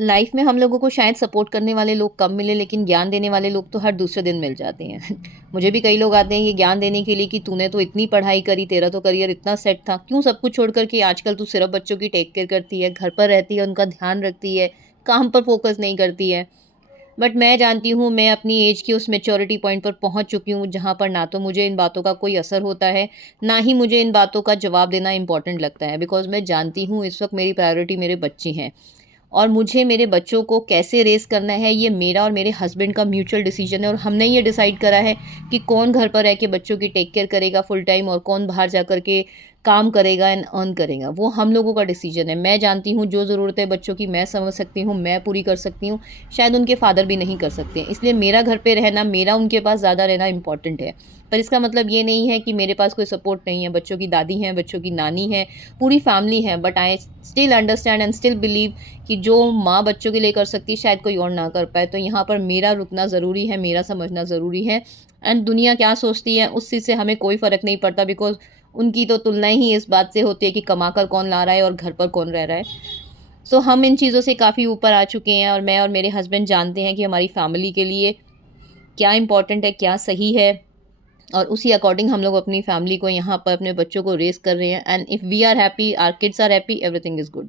Life में हम लोगों को शायद सपोर्ट करने वाले लोग कम मिले, लेकिन ज्ञान देने वाले लोग तो हर दूसरे दिन मिल जाते हैं। मुझे भी कई लोग आते हैं ये ज्ञान देने के लिए कि तूने तो इतनी पढ़ाई करी, तेरा तो करियर इतना सेट था, क्यों सब कुछ छोड़ कर के आजकल तू सिर्फ बच्चों की टेक केयर करती है, घर पर रहती है, उनका ध्यान रखती है, काम पर फोकस नहीं करती है। बट मैं जानती हूँ मैं अपनी एज की उस मैच्योरिटी पॉइंट पर पहुँच चुकी हूँ जहाँ पर ना तो मुझे इन बातों का कोई असर होता है, ना ही मुझे इन बातों का जवाब देना इम्पोर्टेंट लगता है। बिकॉज़ मैं जानती हूँ इस वक़्त मेरी प्रायोरिटी मेरे बच्चे हैं। और मुझे मेरे बच्चों को कैसे रेज़ करना है ये मेरा और मेरे हस्बैंड का म्यूचुअल डिसीजन है, और हमने ये डिसाइड करा है कि कौन घर पर रह के बच्चों की टेक केयर करेगा फुल टाइम और कौन बाहर जा कर के काम करेगा एंड अर्न करेगा। वो हम लोगों का डिसीजन है। मैं जानती हूँ जो ज़रूरतें बच्चों की मैं समझ सकती हूँ, मैं पूरी कर सकती हूँ, शायद उनके फादर भी नहीं कर सकते हैं। इसलिए मेरा घर पे रहना, मेरा उनके पास ज़्यादा रहना इम्पोर्टेंट है। पर इसका मतलब ये नहीं है कि मेरे पास कोई सपोर्ट नहीं है। बच्चों की दादी हैं, बच्चों की नानी है, पूरी फैमिली है, but I still understand and still believe कि जो माँ बच्चों के लिए कर सकती है शायद कोई और ना कर पाए। तो यहाँ पर मेरा रुकना ज़रूरी है, मेरा समझना ज़रूरी है। एंड दुनिया क्या सोचती है उस चीज़ से हमें कोई फ़र्क नहीं पड़ता, बिकॉज़ उनकी तो तुलना ही इस बात से होती है कि कमाकर कौन ला रहा है और घर पर कौन रह रहा है। सो हम इन चीज़ों से काफ़ी ऊपर आ चुके हैं, और मैं और मेरे हस्बैंड जानते हैं कि हमारी फैमिली के लिए क्या इम्पोर्टेंट है, क्या सही है, और उसी अकॉर्डिंग हम लोग अपनी फैमिली को यहाँ पर अपने बच्चों को रेज़ कर रहे हैं। And if we are happy, our kids are happy, everything is good.